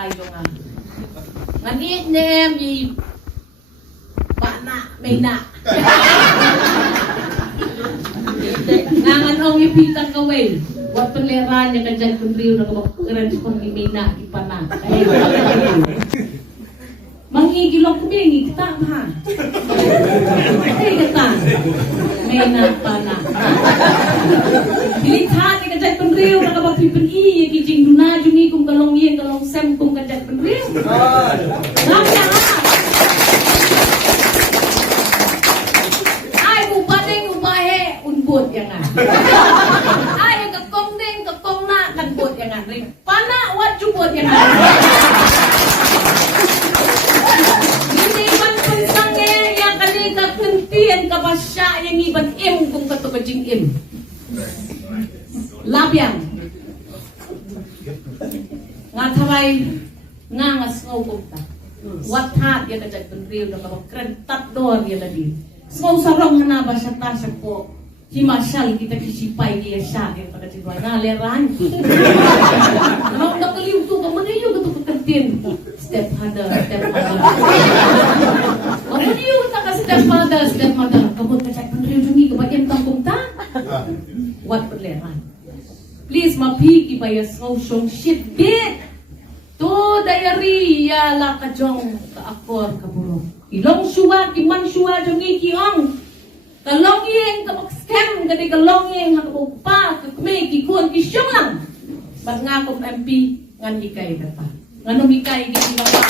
kayo nga. Nganit nem yi pana may na. Nangan ong ipitang kaway. Wat penleran yang kajang kendriu na kabakeren kong may na ipana. Mangigilong kumingi kita ha. Ay kita. May na pana. Dilithat ni kajang kendriu na kabakipin iya kijing duna jungi kung kalong yen kalong sem kung kajang kendriu. Namanya ha. Ai ubadeng ubahe unbut yang ah. Ai kakong deng kakong na kan bot yang ah. Pana wat jubot yang ah. Hindi man pensange yang kali kakentian kabasya yang iban im kung katubajing im. Labyang. Nga taway nga ngaw kumta. Wat hat yang kajag benriw na kabakren tatdor yang lagi. Semua sarong na ba siya tasya po. Himasyal kita kisipay niya siya kaya pagkatidwa na leran. Ano nakaliw to ka maniyo ka to kakantin. Step mother. Maniyo ka ka step mother. Kabot ka siya panriyo jungi ka ba yung tangkong ta? What per leran? Please mapiki ba yung song shit bit. To diary ya la kajong ka akor kaburo. Ilong suwa kiman suwa jungi kiong. Kalong yeng kapak-scam gadi kalong yeng hakapupa kakme kikuan kisyong lang. Bag nga kong MP ngan hikay kata. Nganong hikay gini mga